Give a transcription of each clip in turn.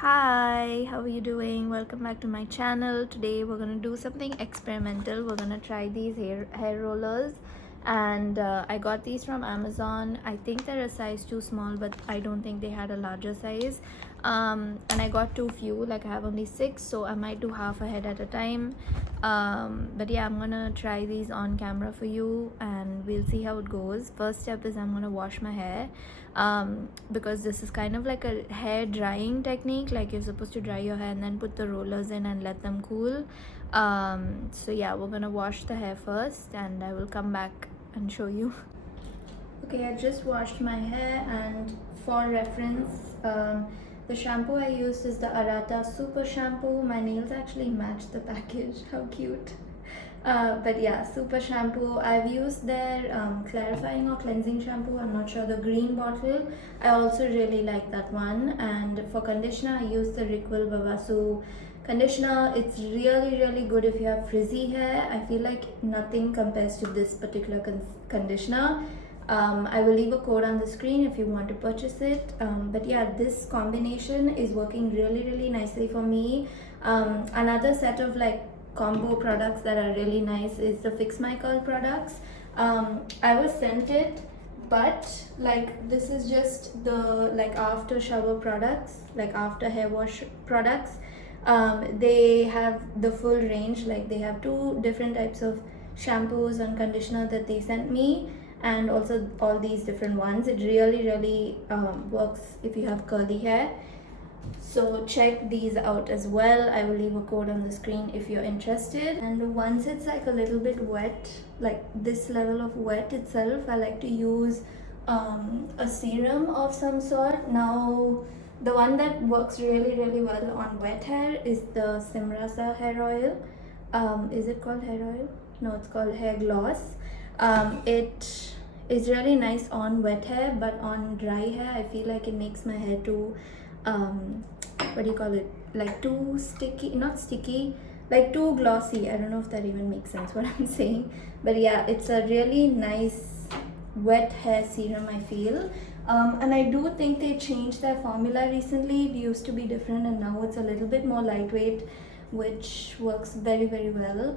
Hi, how are you doing? Welcome back to my channel. Today we're gonna do something experimental. We're gonna try these hair rollers, and I got these from Amazon. I think they're a size too small, but I don't think they had a larger size. And I got too few, like I have only 6, so I might do half a head at a time. But yeah, I'm gonna try these on camera for you and we'll see how it goes. First step is I'm gonna wash my hair, because this is kind of like a hair drying technique. Like you're supposed to dry your hair and then put the rollers in and let them cool. So yeah, we're gonna wash the hair first and I will come back and show you. Okay, I just washed my hair, and for reference, the shampoo I used is the Arata Super Shampoo. My nails actually match the package. How cute. But yeah, Super Shampoo. I've used their clarifying or cleansing shampoo. I'm not sure. The green bottle. I also really like that one. And for conditioner, I use the Reequil Babasu conditioner. It's really good if you have frizzy hair. I feel like nothing compares to this particular conditioner. I will leave a code on the screen if you want to purchase it. But yeah, this combination is working really nicely for me. Another set of like combo products that are really nice is the Fix My Curl products. I was sent it, but like this is just the like after shower products, like after hair wash products. They have the full range. Like they have 2 different types of shampoos and conditioner that they sent me, and also all these different ones. It really works if you have curly hair, so check these out as well. I will leave a code on the screen if you're interested. And once it's like a little bit wet, like this level of wet itself, I like to use a serum of some sort. Now the one that works really well on wet hair is the Simrasa hair oil. Is it called hair oil? No, it's called hair gloss. It is really nice on wet hair, but on dry hair I feel like it makes my hair too what do you call it, like too sticky, not sticky, like too glossy. I don't know if that even makes sense what I'm saying, but yeah, it's a really nice wet hair serum, I feel. And I do think they changed their formula recently. It used to be different and now it's a little bit more lightweight, which works very well.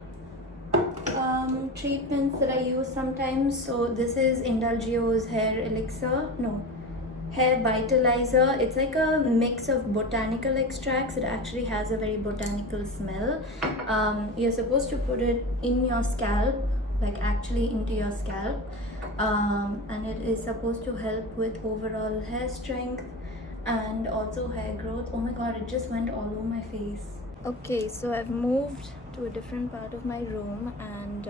Treatments that I use sometimes. So this is Indlugeo's hair elixir, no, hair vitalizer. It's like a mix of botanical extracts. It actually has a very botanical smell. You're supposed to put it in your scalp, like actually into your scalp, and it is supposed to help with overall hair strength and also hair growth. Oh my god, it just went all over my face. Okay, so I've moved to a different part of my room, and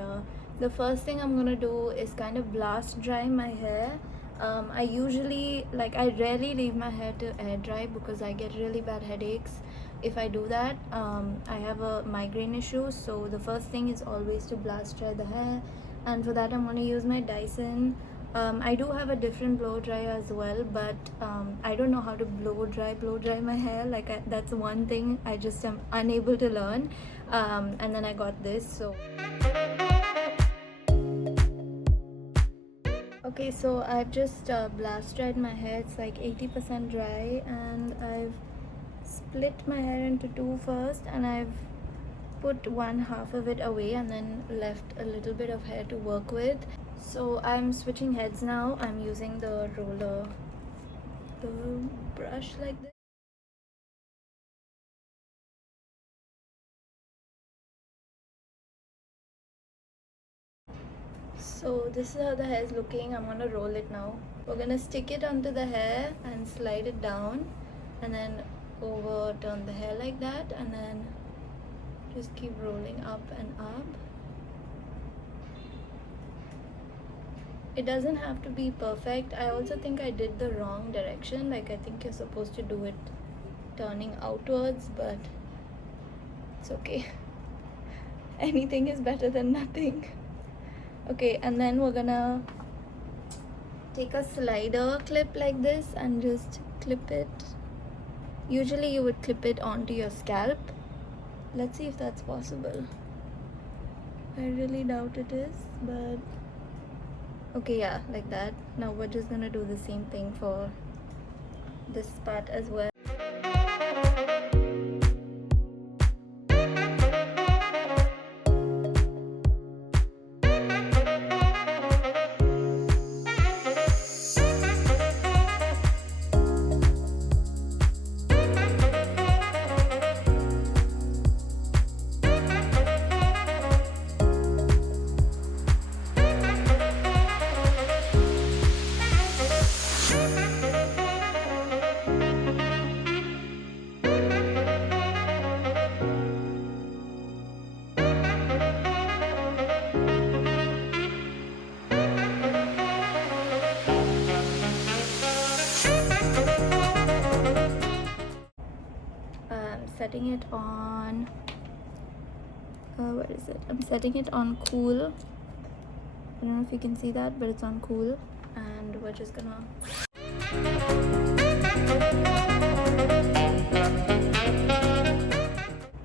the first thing I'm gonna do is kind of blast dry my hair. I rarely leave my hair to air dry because I get really bad headaches if I do that. I have a migraine issue, so the first thing is always to blast dry the hair, and for that I'm going to use my Dyson. I do have a different blow dryer as well, but I don't know how to blow dry my hair. That's one thing I just am unable to learn. And then I got this, so okay, so I've just blast dried my hair. It's like 80% dry, and I've split my hair into 2 first, and I've put one half of it away and then left a little bit of hair to work with. So I'm switching heads now. I'm using the roller, the brush like this. So this is how the hair is looking. I'm gonna roll it now. We're gonna stick it onto the hair and slide it down, and then over turn the hair like that, and then just keep rolling up and up. It doesn't have to be perfect. I also think I did the wrong direction. Like I think you're supposed to do it turning outwards, but it's okay. Anything is better than nothing. Okay, and then we're gonna take a slider clip like this and just clip it. Usually you would clip it onto your scalp. Let's see if that's possible. I really doubt it is, but okay, yeah, like that. Now we're just gonna do the same thing for this part as well. I'm setting it on where is it? I'm setting it on cool. I don't know if you can see that, but it's on cool, and we're just gonna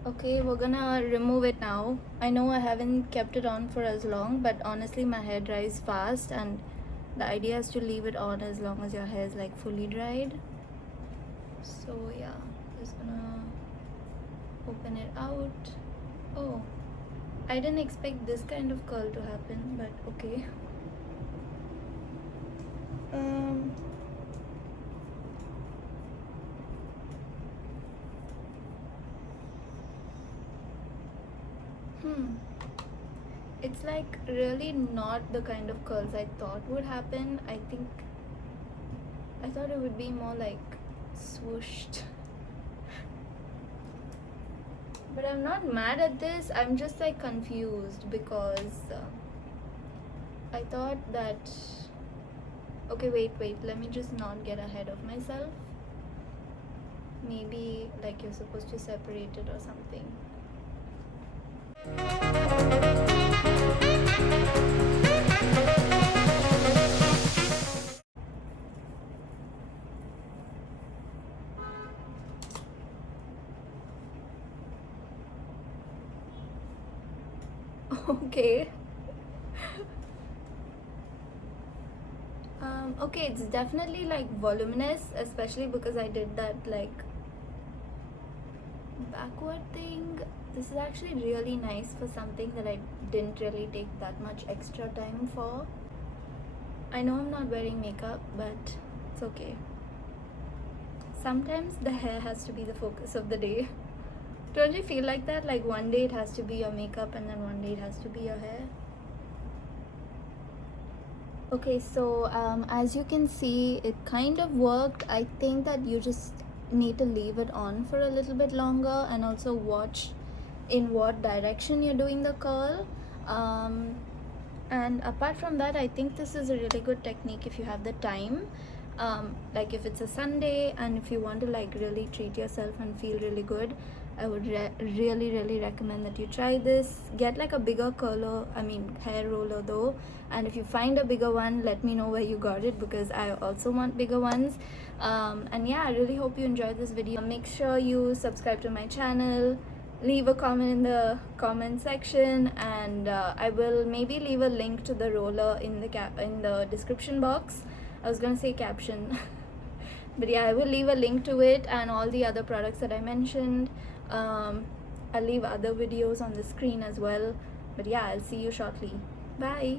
okay, we're gonna remove it now. I know I haven't kept it on for as long, but honestly my hair dries fast, and the idea is to leave it on as long as your hair is like fully dried. So yeah, just gonna open it out. Oh, I didn't expect this kind of curl to happen, but okay. It's like really not the kind of curls I thought would happen. I thought it would be more like swooshed. But I'm not mad at this. I'm just like confused because I thought that... Okay, wait. Let me just not get ahead of myself. Maybe like you're supposed to separate it or something. Okay. Okay, it's definitely like voluminous, especially because I did that like backward thing. This is actually really nice for something that I didn't really take that much extra time for. I know I'm not wearing makeup, but it's okay. Sometimes the hair has to be the focus of the day. Don't you feel like that? Like one day it has to be your makeup and then one day it has to be your hair. Okay, so as you can see, it kind of worked. I think that you just need to leave it on for a little bit longer and also watch in what direction you're doing the curl. And apart from that, I think this is a really good technique if you have the time. Like if it's a Sunday and if you want to like really treat yourself and feel really good, I would really recommend that you try this. Get like a bigger hair roller though, and if you find a bigger one, let me know where you got it because I also want bigger ones. And yeah, I really hope you enjoyed this video. Make sure you subscribe to my channel, leave a comment in the comment section, and I will maybe leave a link to the roller in the description box. I was gonna say caption but yeah, I will leave a link to it and all the other products that I mentioned. I'll leave other videos on the screen as well, but yeah, I'll see you shortly. Bye.